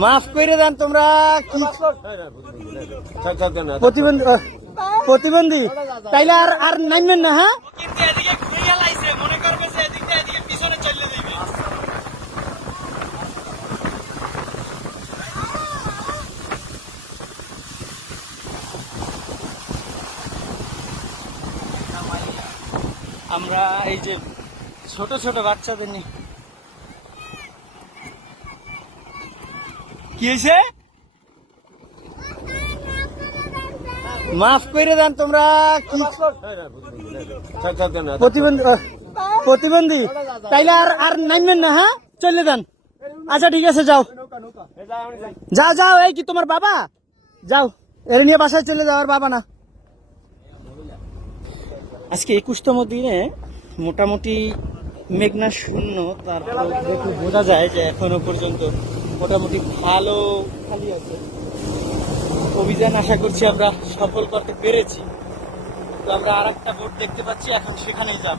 মাফ করে দেন তোমরা প্রতিবন্ধী প্রতিবন্ধী তাইলে আর আর নামবেন না। হ্যাঁ আমরা এই যে ছোট ছোট বাচ্চাদের নিয়ে কি হয়েছে মাফ করে দেন তোমরা প্রতিবন্ধী প্রতিবন্ধী তাইলে আর আর নামবেন না। হ্যাঁ চলে দেন। আচ্ছা ঠিক আছে যাও যাও যাও। এই কি তোমার বাবা? যাও এর নিয়ে বাসায় চলে যাও। আর বাবা না। আজকে 21তম দিনে মোটামুটি মেঘনা শূন্য, তারপর দেখে বোঝা যায় যে এখনো পর্যন্ত মোটামুটি ভালো খালি আছে। অভিযান আশা করছি আমরা সফল করতে পেরেছি। তো আমরা আর একটা বোট দেখতে পাচ্ছি, এখন সেখানেই যাব।